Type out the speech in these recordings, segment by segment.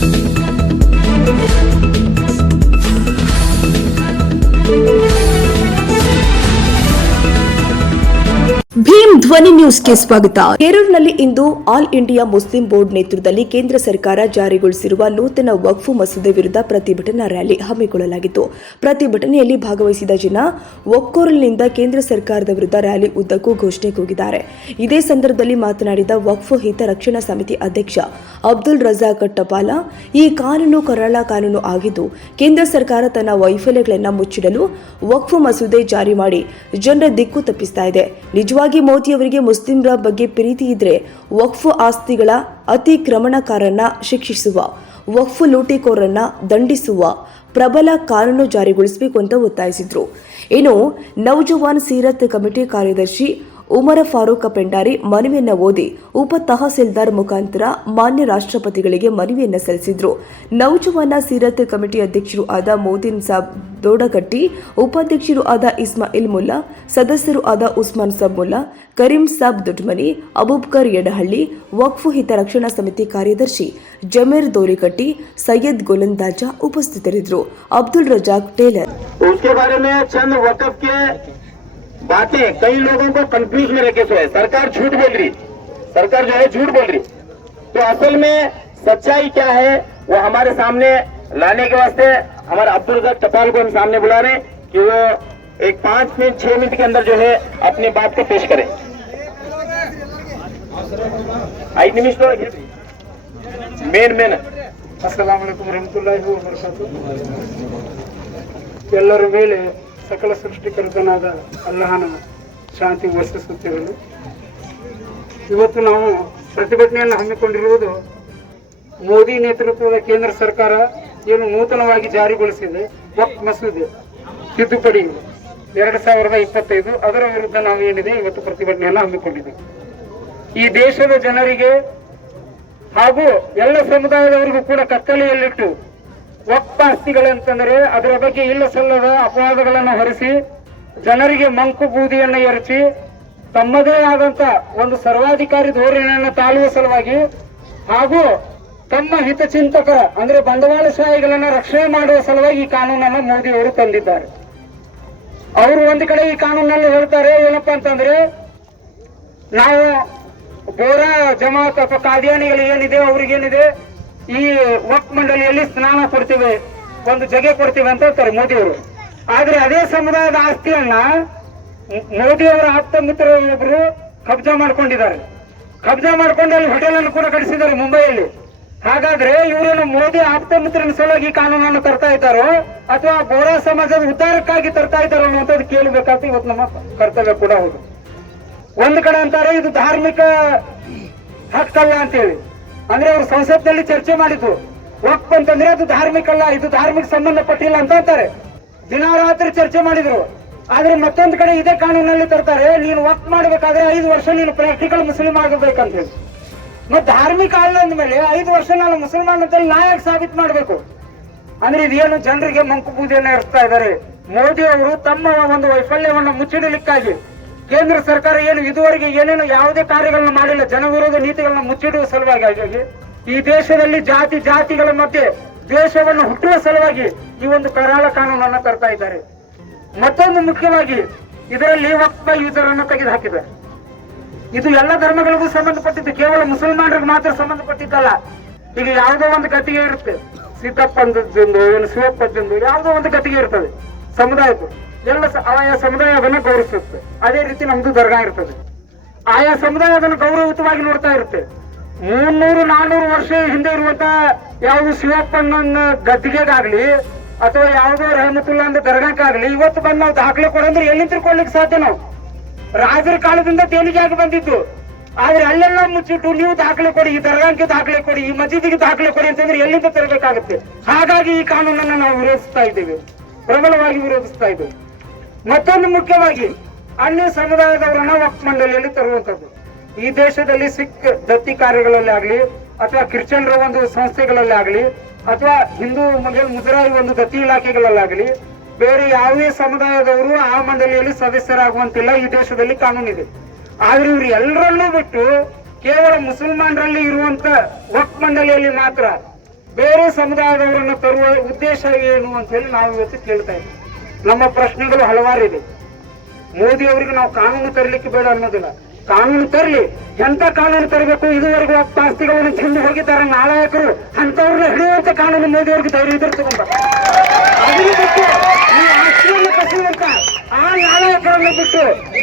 Thank you. Bhim ಧ್ವನಿ ನ್ಯೂಸ್ಗೆ ಸ್ವಾಗತ. ಕೇರಳನಲ್ಲಿ ಇಂದು ಆಲ್ ಇಂಡಿಯಾ ಮುಸ್ಲಿಂ ಬೋರ್ಡ್ ನೇತೃತ್ವದಲ್ಲಿ ಕೇಂದ್ರ ಸರ್ಕಾರ ಜಾರಿಗೊಳಿಸಿರುವ ನೂತನ ವಕ್ಫ್ ಮಸೂದೆ ವಿರುದ್ಧ ಪ್ರತಿಭಟನಾ ರ್ಯಾಲಿ ಹಮ್ಮಿಕೊಳ್ಳಲಾಗಿತ್ತು. ಪ್ರತಿಭಟನೆಯಲ್ಲಿ ಭಾಗವಹಿಸಿದ ಜನ ಒಕ್ಕೋರಲ್ನಿಂದ ಕೇಂದ್ರ ಸರ್ಕಾರದ ವಿರುದ್ಧ ರ್ಯಾಲಿ ಉದ್ದಕ್ಕೂ ಘೋಷಣೆ ಕೂಗಿದ್ದಾರೆ ಇದೇ ಸಂದರ್ಭದಲ್ಲಿ ಮಾತನಾಡಿದ ವಕ್ಫ್ ಹಿತ ರಕ್ಷಣಾ ಸಮಿತಿ ಅಧ್ಯಕ್ಷ ಅಬ್ದುಲ್ ರಜಾಕ್ ಟಪಾಲ, ಈ ಕಾನೂನು ಕರಾಳ ಕಾನೂನು ಆಗಿದ್ದು, ಕೇಂದ್ರ ಸರ್ಕಾರ ತನ್ನ ವೈಫಲ್ಯಗಳನ್ನು ಮುಚ್ಚಿಡಲು ವಕ್ಫ್ ಮಸೂದೆ ಜಾರಿ ಮಾಡಿ ಜನರ ದಿಕ್ಕು ತಪ್ಪಿಸ್ತಾ ಇದೆ. ನಿಜವಾಗಿ ಮೋದಿಯವರಿಗೆ ಮುಸ್ಲಿಂರ ಬಗ್ಗೆ ಪ್ರೀತಿ ಇದ್ರೆ ವಕ್ಫ್ ಆಸ್ತಿಗಳ ಅತಿಕ್ರಮಣಕಾರನ್ನ ಶಿಕ್ಷಿಸುವ, ವಕ್ಫ್ ಲೂಟಿಕೋರನ್ನ ದಂಡಿಸುವ ಪ್ರಬಲ ಕಾನೂನು ಜಾರಿಗೊಳಿಸಬೇಕು ಅಂತ ಒತ್ತಾಯಿಸಿದ್ರು. ಇನ್ನು ನೌಜವಾನ್ ಸೀರತ್ ಕಮಿಟಿ ಕಾರ್ಯದರ್ಶಿ ಉಮರ ಫಾರೂಕ್ ಪೆಂಡಾರಿ ಮನವಿಯನ್ನ ಓದಿ ಉಪ ತಹಸೀಲ್ದಾರ್ ಮುಖಾಂತರ ಮಾನ್ಯ ರಾಷ್ಟ್ರಪತಿಗಳಿಗೆ ಮನವಿಯನ್ನ ಸಲ್ಲಿಸಿದ್ರು. ನೌಜವಾನ ಸೀರತ್ ಕಮಿಟಿ ಅಧ್ಯಕ್ಷರು ಆದ ಮೋದಿನ್ ಸಾಬ್ ದೋಡಗಟ್ಟಿ, ಉಪಾಧ್ಯಕ್ಷರು ಆದ ಇಸ್ಮಾಯಿಲ್ ಮುಲ್ಲಾ, ಸದಸ್ಯರು ಆದ ಉಸ್ಮಾನ್ ಸಾಬ್ ಮುಲ್ಲಾ, ಕರೀಂ ಸಾಬ್ ದುಡ್ಮನಿ, ಅಬೂಬ್ಕರ್ ಯಡಹಳ್ಳಿ, ವಕ್ಫು ಹಿತರಕ್ಷಣಾ ಸಮಿತಿ ಕಾರ್ಯದರ್ಶಿ ಜಮೀರ್ ದೋರಿಕಟ್ಟಿ ಸೈಯದ್ ಗೋಲಂದಾಜಾ ಉಪಸ್ಥಿತರಿದ್ದರು. ಅಬ್ದುಲ್ ರಜಾಕ್ ಟೇಲರ್. बातें कई लोगों को कंफ्यूज में रखे हुए है सरकार झूठ बोल रही सरकार जो है झूठ बोल रही तो असल में सच्चाई क्या है वो हमारे सामने लाने के वास्ते हमारे अब्दुल रजाक टपाल को हम सामने बुला रहे हैं कि वो एक पांच मिनट छह मिनट के अंदर जो है अपनी बात को पेश करें ಐದು ನಿಮಿಷ ಮೇನ್ ಮೇನ್ ಅಸ್ಸಲಾಂ ವರಹಮತುಲ್ಲಾಹಿ ವಬರಕಾತು ಎಲ್ಲರ ಮೇಲೆ ಸಕಲ ಸೃಷ್ಟಿಕರ್ತನಾದ ಅಲ್ಲಹನ ಶಾಂತಿ ವರ್ಷಿಸುತ್ತಿರಲು ಇವತ್ತು ನಾವು ಪ್ರತಿಭಟನೆಯನ್ನು ಹಮ್ಮಿಕೊಂಡಿರುವುದು ಮೋದಿ ನೇತೃತ್ವದ ಕೇಂದ್ರ ಸರ್ಕಾರ ಏನು ನೂತನವಾಗಿ ಜಾರಿಗೊಳಿಸಿದೆ ವಕ್ ಮಸೂದೆ ತಿದ್ದುಪಡಿ ಎರಡು ಸಾವಿರದ ಇಪ್ಪತ್ತೈದು, ಅದರ ವಿರುದ್ಧ ನಾವು ಏನಿದೆ, ಇವತ್ತು ಪ್ರತಿಭಟನೆಯನ್ನು ಹಮ್ಮಿಕೊಂಡಿದೆ ಈ ದೇಶದ ಜನರಿಗೆ ಹಾಗೂ ಎಲ್ಲ ಸಮುದಾಯದವರಿಗೂ ಕೂಡ ಕತ್ತಲೆಯಲ್ಲಿಟ್ಟು ಒಪ್ಪಾಸ್ತಿಗಳಂತಂದ್ರೆ ಅದರ ಬಗ್ಗೆ ಇಲ್ಲ ಸಲ್ಲದ ಅಪವಾದಗಳನ್ನು ಹೊರಿಸಿ, ಜನರಿಗೆ ಮಂಕು ಬೂದಿಯನ್ನು ಎರಚಿ, ತಮ್ಮದೇ ಆದಂತ ಒಂದು ಸರ್ವಾಧಿಕಾರಿ ಧೋರಣೆಯನ್ನು ತಾಳುವ ಸಲುವಾಗಿ ಹಾಗೂ ತಮ್ಮ ಹಿತಚಿಂತಕರ, ಅಂದ್ರೆ ಬಂಡವಾಳಶಾಹಿಗಳನ್ನ ರಕ್ಷಣೆ ಮಾಡುವ ಸಲುವಾಗಿ ಈ ಕಾನೂನನ್ನು ಮೋದಿ ಅವರು ತಂದಿದ್ದಾರೆ. ಅವರು ಒಂದು ಕಡೆ ಈ ಕಾನೂನಲ್ಲಿ ಹೇಳ್ತಾರೆ, ಏನಪ್ಪಾ ಅಂತಂದ್ರೆ ನಾವು ಬೋರಾ ಜಮಾತ್ ಅಥವಾ ಕಾದಿಯಾನಿಗಳು ಏನಿದೆ, ಅವ್ರಿಗೇನಿದೆ ಈ ವಕ್ ಮಂಡಳಿಯಲ್ಲಿ ಸ್ನಾನ ಕೊಡ್ತೀವಿ, ಒಂದು ಜಗೆ ಕೊಡ್ತೀವಿ ಅಂತ ಹೇಳ್ತಾರೆ ಮೋದಿಯವರು. ಆದ್ರೆ ಅದೇ ಸಮುದಾಯದ ಆಸ್ತಿಯನ್ನ ಮೋದಿಯವರ ಆಪ್ತ ಮಿತ್ರರೊಬ್ಬರು ಕಬ್ಜಾ ಮಾಡ್ಕೊಂಡಿದ್ದಾರೆ. ಕಬ್ಜಾ ಮಾಡ್ಕೊಂಡು ಅಲ್ಲಿ ಹೋಟೆಲ್ ಅನ್ನು ಕೂಡ ಕಟ್ಟಿಸಿದ್ದಾರೆ ಮುಂಬೈಯಲ್ಲಿ. ಹಾಗಾದ್ರೆ ಇವರೇನು ಮೋದಿ ಆಪ್ತ ಮಿತ್ರನ ಸಲುವಾಗಿ ಈ ಕಾನೂನನ್ನು ತರ್ತಾ ಇದ್ದಾರೋ, ಅಥವಾ ಬೋರಾ ಸಮಾಜದ ಉದ್ಧಾರಕ್ಕಾಗಿ ತರ್ತಾ ಇದ್ದಾರೋ ಅನ್ನುವಂಥದ್ದು ಕೇಳಬೇಕಾಗ್ತದೆ, ಇವತ್ತು ನಮ್ಮ ಕರ್ತವ್ಯ ಕೂಡ ಹೌದು. ಒಂದು ಕಡೆ ಅಂತಾರೆ, ಇದು ಧಾರ್ಮಿಕ ಹಕ್ಕಲ್ಲ ಅಂತೇಳಿ. ಅಂದ್ರೆ ಅವರು ಸಂಸತ್ನಲ್ಲಿ ಚರ್ಚೆ ಮಾಡಿದ್ದು. ವಕ್ಫ್ ಅಂತಂದ್ರೆ ಅದು ಧಾರ್ಮಿಕ ಅಲ್ಲ, ಇದು ಧಾರ್ಮಿಕ ಸಂಬಂಧಪಟ್ಟಿಲ್ಲ ಅಂತ ಅಂತಾರೆ. ದಿನ ರಾತ್ರಿ ಚರ್ಚೆ ಮಾಡಿದ್ರು. ಆದ್ರೆ ಮತ್ತೊಂದು ಕಡೆ ಇದೇ ಕಾನೂನಲ್ಲಿ ತರ್ತಾರೆ, ನೀನು ವಕ್ಫ್ ಮಾಡ್ಬೇಕಾದ್ರೆ ಐದು ವರ್ಷ ನೀನು ಪ್ರಾಕ್ಟಿಕಲ್ ಮುಸ್ಲಿಂ ಆಗಬೇಕಂತ ಹೇಳಿ. ಮತ್ತೆ ಧಾರ್ಮಿಕ ಅಲ್ಲ ಅಂದ್ಮೇಲೆ ಐದು ವರ್ಷ ನಾನು ಮುಸಲ್ಮಾನ್ ಅಂತ ನಾ ಯಾಕೆ ಸಾಬೀತು ಮಾಡ್ಬೇಕು. ಅಂದ್ರೆ ಇದೇನು ಜನರಿಗೆ ಮಂಕು ಪೂಜೆಯನ್ನ ಇರ್ತಾ ಇದ್ದಾರೆ. ಮೋದಿ ಅವರು ತಮ್ಮ ಒಂದು ವೈಫಲ್ಯವನ್ನು ಮುಚ್ಚಿಡಲಿಕ್ಕಾಗಿ ಕೇಂದ್ರ ಸರ್ಕಾರ ಏನು ಇದುವರೆಗೆ ಏನೇನು ಯಾವುದೇ ಕಾರ್ಯಗಳನ್ನ ಮಾಡಿಲ್ಲ, ಜನ ವಿರೋಧ ನೀತಿಗಳನ್ನ ಮುಚ್ಚಿಡುವ ಸಲುವಾಗಿ ಹಾಗಾಗಿ ಈ ದೇಶದಲ್ಲಿ ಜಾತಿ ಜಾತಿಗಳ ಮಧ್ಯೆ ದ್ವೇಷವನ್ನು ಹುಟ್ಟುವ ಸಲುವಾಗಿ ಈ ಒಂದು ಕರಾಳ ಕಾನೂನನ್ನು ತರ್ತಾ ಇದ್ದಾರೆ. ಮತ್ತೊಂದು ಮುಖ್ಯವಾಗಿ ಇದರಲ್ಲಿ ವಕ್ಫ ಯೂಸರನ್ನು ತೆಗೆದು ಹಾಕಿದ್ದಾರೆ ಇದು ಎಲ್ಲ ಧರ್ಮಗಳಿಗೂ ಸಂಬಂಧಪಟ್ಟಿದ್ದು, ಕೇವಲ ಮುಸಲ್ಮಾನರಿಗೆ ಮಾತ್ರ ಸಂಬಂಧಪಟ್ಟಿದ್ದಲ್ಲ, ಈಗ ಯಾವುದೋ ಒಂದು ಗತಿಗೆ ಇರುತ್ತೆ. ಸಿದ್ದಪ್ಪಂದದ್ದು ಏನು ಶಿವಪ್ಪದ್ದು ಯಾವುದೋ ಒಂದು ಗತಿಗೆ ಇರ್ತದೆ. ಸಮುದಾಯದ್ದು ಎಲ್ಲ ಆಯಾ ಸಮುದಾಯ ಅದನ್ನ ಗೌರವಿಸುತ್ತೆ. ಅದೇ ರೀತಿ ನಮ್ದು ದರ್ಗಾ ಇರ್ತದೆ. ಆಯಾ ಸಮುದಾಯ ಅದನ್ನು ಗೌರವಯುತವಾಗಿ ನೋಡ್ತಾ ಇರುತ್ತೆ. ಮುನ್ನೂರು ನಾನ್ನೂರು ವರ್ಷ ಹಿಂದೆ ಇರುವಂತ ಯಾವುದು ಶಿವಪ್ಪಣ್ಣನ ಗದ್ದಿಗೆಗಾಗ್ಲಿ ಅಥವಾ ಯಾವುದೋ ರಹಮತುಲ್ಲಾ ಅಂದ್ರೆ ದರ್ಗಾಕ್ಕಾಗ್ಲಿ, ಇವತ್ತು ಬಂದು ನಾವು ದಾಖಲೆ ಕೊಡಂದ್ರೆ ಎಲ್ಲಿ ತಿಳ್ಕೊಳ್ಲಿಕ್ಕೆ ಸಾಧ್ಯ ನಾವು? ರಾಜರ ಕಾಲದಿಂದ ದೇಣಿಗೆಯಾಗಿ ಬಂದಿದ್ದು. ಆದ್ರೆ ಅಲ್ಲೆಲ್ಲ ಮುಚ್ಚಿಟ್ಟು ನೀವು ದಾಖಲೆ ಕೊಡಿ, ಈ ದರ್ಗಾಕ್ಕೆ ದಾಖಲೆ ಕೊಡಿ, ಈ ಮಸೀದಿಗೆ ದಾಖಲೆ ಕೊಡಿ ಅಂತಂದ್ರೆ ಎಲ್ಲಿಂದ ತರಬೇಕಾಗುತ್ತೆ? ಹಾಗಾಗಿ ಈ ಕಾನೂನನ್ನು ನಾವು ವಿರೋಧಿಸ್ತಾ ಇದ್ದೇವೆ. ಪ್ರಬಲವಾಗಿ ವಿರೋಧಿಸ್ತಾ ಇದ್ದೇವೆ. ಮತ್ತೊಂದು ಮುಖ್ಯವಾಗಿ ಅನ್ಯ ಸಮುದಾಯದವರನ್ನ ವಕ್ ಮಂಡಳಿಯಲ್ಲಿ ತರುವಂತದ್ದು ಈ ದೇಶದಲ್ಲಿ ಸಿಖ್ ದತ್ತಿ ಕಾರ್ಯಗಳಲ್ಲಿ ಆಗ್ಲಿ, ಅಥವಾ ಕ್ರಿಶ್ಚಿಯನ್ರ ಒಂದು ಸಂಸ್ಥೆಗಳಲ್ಲಿ ಆಗ್ಲಿ, ಅಥವಾ ಹಿಂದೂ ಮುಜ- ಮುಜರಾಯಿ ಒಂದು ದತ್ತಿ ಇಲಾಖೆಗಳಲ್ಲಾಗಲಿ ಬೇರೆ ಯಾವುದೇ ಸಮುದಾಯದವರು ಆ ಮಂಡಳಿಯಲ್ಲಿ ಸದಸ್ಯರಾಗುವಂತಿಲ್ಲ ಈ ದೇಶದಲ್ಲಿ ಕಾನೂನಿದೆ. ಆದ್ರೆ ಇವ್ರು ಎಲ್ಲರಲ್ಲೂ ಬಿಟ್ಟು ಕೇವಲ ಮುಸಲ್ಮಾನರಲ್ಲಿ ಇರುವಂತ ವಕ್ ಮಂಡಳಿಯಲ್ಲಿ ಮಾತ್ರ ಬೇರೆ ಸಮುದಾಯದವರನ್ನು ತರುವ ಉದ್ದೇಶ ಏನು ಅಂತ ಹೇಳಿ ನಾವು ಇವತ್ತು ಕೇಳ್ತಾ ಇದ್ದೀವಿ. ನಮ್ಮ ಪ್ರಶ್ನೆಗಳು ಹಲವಾರಿದೆ. ಮೋದಿ ಅವರಿಗೆ ನಾವು ಕಾನೂನು ತರಲಿಕ್ಕೆ ಬೇಡ ಅನ್ನೋದಿಲ್ಲ. ಕಾನೂನು ತರಲಿ. ಎಂತ ಕಾನೂನು ತರಬೇಕು? ಇದುವರೆಗೂ ಆಸ್ತಿಗಳನ್ನು ತಿಂದು ಹೋಗಿದ್ದಾರೆ ನಾಲಾಯಕರು. ಅಂತವ್ರನ್ನ ಹಿಡಿಯುವಂತ ಕಾನೂನು ಮೋದಿ ಅವರಿಗೆ ಧೈರ್ಯ ಇದ್ರೆ ಆ ನಾಲಾಯಕರನ್ನು ಬಿಟ್ಟು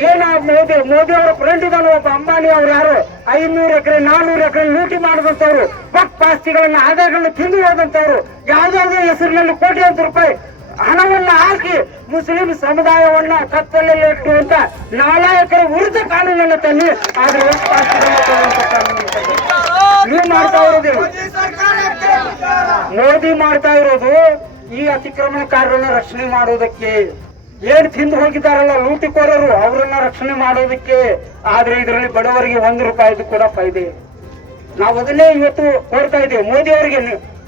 ಏನ ಮೋದಿ ಮೋದಿ ಅವರ ಫ್ರೆಂಡ್ ಇದ್ದಾನೆ ಒಬ್ಬ ಅಂಬಾನಿ ಅವ್ರು ಯಾರು, ಐನೂರು ಎಕರೆ, ನಾನೂರು ಎಕರೆ ಲೂಟಿ ಮಾಡಿದಂತವ್ರು ಬಕ್ ಆಸ್ತಿಗಳನ್ನ ಆದಾಯಗಳನ್ನು ತಿಂದು ಹೋದಂತವ್ರು, ಯಾವ್ದಾದ್ರು ಹೆಸರಿನಲ್ಲಿ ಕೋಟ್ಯಾಂತರ ರೂಪಾಯಿ ಹಣವನ್ನ ಹಾಕಿ ಮುಸ್ಲಿಂ ಸಮುದಾಯವನ್ನ ಕತ್ತಲಲ್ಲಿ ಇಟ್ಟುವಂತ ನಾಲಾಯಕರ ವಿರುದ್ಧ ಕಾನೂನನ್ನು ತನ್ನಿ ಆದ್ರೆ. ನೀವು ಮಾಡ್ತಾ ಇರೋದು ಮೋದಿ ಮಾಡ್ತಾ ಇರೋದು ಈ ಅತಿಕ್ರಮಣಕಾರರನ್ನ ರಕ್ಷಣೆ ಮಾಡೋದಕ್ಕೆ. ಏನ್ ತಿಂದು ಹೋಗಿದ್ದಾರಲ್ಲ ಲೂಟಿಕೋರರು ಅವರನ್ನ ರಕ್ಷಣೆ ಮಾಡೋದಕ್ಕೆ. ಆದ್ರೆ ಇದರಲ್ಲಿ ಬಡವರಿಗೆ ಒಂದು ರೂಪಾಯಿದು ಕೂಡ ಫೈದೆ. ನಾವು ಅದನ್ನೇ ಇವತ್ತು ಕೋರ್ತಾ ಇದ್ದೇವೆ. ಮೋದಿ ಅವರಿಗೆ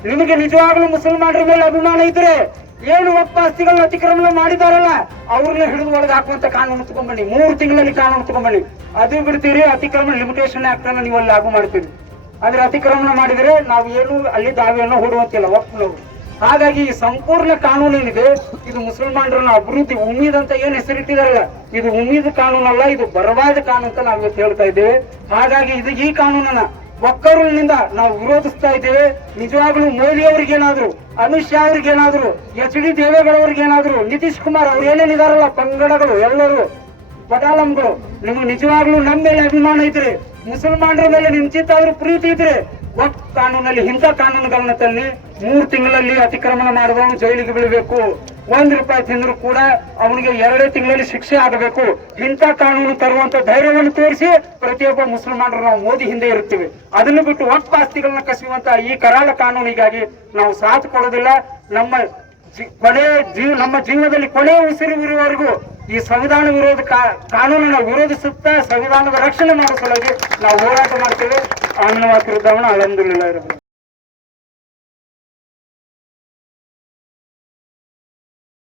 ನಿಮಗೆ ನಿಜವಾಗ್ಲೂ ಮುಸಲ್ಮಾನರ ಮೇಲೆ ಅಭಿಮಾನ ಇದ್ರೆ ಏನು ಒಪ್ಪಾಸ್ತಿಗಳನ್ನ ಅತಿಕ್ರಮಣ ಮಾಡಿದಾರಲ್ಲ, ಅವ್ರನ್ನ ಹಿಡಿದು ಒಳಗೆ ಹಾಕುವಂತ ಕಾನೂನು ತಗೊಂಡ್ಬನ್ನಿ ಮೂರು ತಿಂಗಳಲ್ಲಿ ಕಾನೂನು ತಗೊಂಡ್ಬನ್ನಿ ಅದು ಬಿಡ್ತೀರಿ, ಅತಿಕ್ರಮಣ ಲಿಮಿಟೇಷನ್ ಆಕ್ಟ್ ಅನ್ನ ನೀವು ಅಲ್ಲಿ ಲಾಗು ಮಾಡ್ತೀರಿ. ಆದ್ರೆ ಅತಿಕ್ರಮಣ ಮಾಡಿದ್ರೆ ನಾವು ಏನು ಅಲ್ಲಿ ದಾವೆಯನ್ನು ಹೂಡುವಂತಿಲ್ಲ ಒಪ್ಪನವರು ಹಾಗಾಗಿ ಈ ಸಂಪೂರ್ಣ ಕಾನೂನು ಏನಿದೆ, ಇದು ಮುಸಲ್ಮಾನರನ್ನ ಅಭಿವೃದ್ಧಿ ಉಮೀದ್ ಅಂತ ಏನ್ ಹೆಸರಿಟ್ಟಿದಾರಲ್ಲ, ಇದು ಉಮ್ಮೀದ್ ಕಾನೂನಲ್ಲ, ಇದು ಬರವಾದ ಕಾನೂನು ಅಂತ ನಾವು ಹೇಳ್ತಾ ಇದ್ದೇವೆ. ಹಾಗಾಗಿ ಇದು ಈ ಕಾನೂನನ್ನ ಒಕ್ಕರುಳಿನಿಂದ ನಾವು ವಿರೋಧಿಸ್ತಾ ಇದ್ದೇವೆ. ನಿಜವಾಗ್ಲೂ ಮೋದಿ ಅವ್ರಿಗೇನಾದ್ರು ಅಮಿತ್ ಶಾ ಅವ್ರಿಗೇನಾದ್ರು ಎಚ್ ಡಿ ದೇವೇಗೌಡವ್ರಿಗೇನಾದ್ರು ನಿತೀಶ್ ಕುಮಾರ್ ಅವ್ರು ಏನೇನಿದಾರಲ್ಲ ಪಂಗಡಗಳು, ಎಲ್ಲರೂ. ಪದಾಲಂಗಳು ನಿಮ್ಗೆ ನಿಜವಾಗ್ಲೂ ನಮ್ಮ ಮೇಲೆ ಅಭಿಮಾನ ಇದ್ರೆ, ಮುಸಲ್ಮಾನರ ಮೇಲೆ ನಿಂಚಿತ್ತಾದ್ರೂ ಪ್ರೀತಿ ಇದ್ರೆ, ಒಟ್ ಕಾನೂನಲ್ಲಿ ಇಂಥ ಕಾನೂನುಗಳನ್ನ ತನ್ನಿ, ಮೂರು ತಿಂಗಳಲ್ಲಿ ಅತಿಕ್ರಮಣ ಮಾಡಿದವನು ಜೈಲಿಗೆ ಬೀಳಬೇಕು. ಒಂದ್ ರೂಪಾಯಿ ತಿಂದ್ರು ಕೂಡ ಅವನಿಗೆ ಎರಡೇ ತಿಂಗಳಲ್ಲಿ ಶಿಕ್ಷೆ ಆಗಬೇಕು. ಇಂಥ ಕಾನೂನು ತರುವಂತ ಧೈರ್ಯವನ್ನು ತೋರಿಸಿ ಪ್ರತಿಯೊಬ್ಬ ಮುಸಲ್ಮಾನರು ನಾವು ಮೋದಿ ಹಿಂದೆ ಇರುತ್ತೇವೆ. ಅದನ್ನು ಬಿಟ್ಟು ಒಟ್ಟು ಆಸ್ತಿಗಳನ್ನ ಕಸಿಯುವಂತ ಈ ಕರಾಳ ಕಾನೂನಿಗಾಗಿ ನಾವು ಸಾಥ್ ಕೊಡೋದಿಲ್ಲ. ನಮ್ಮ ಕೊನೆ ಜೀವ ನಮ್ಮ ಜೀವನದಲ್ಲಿ ಕೊನೆ ಉಸಿರುವರೆಗೂ ಈ ಸಂವಿಧಾನ ವಿರೋಧ ಕಾನೂನನ್ನ ವಿರೋಧಿಸುತ್ತಾ ಸಂವಿಧಾನದ ರಕ್ಷಣೆ ಮಾಡಿಕೊಳ್ಳೋದು ನಾವು ಹೋರಾಟ ಮಾಡ್ತೇವೆ. ಅನ್ನುವ ವಿರುದ್ಧವನ್ನ ಅಲಂದಿಲ್ಲ ಇರಬಹುದು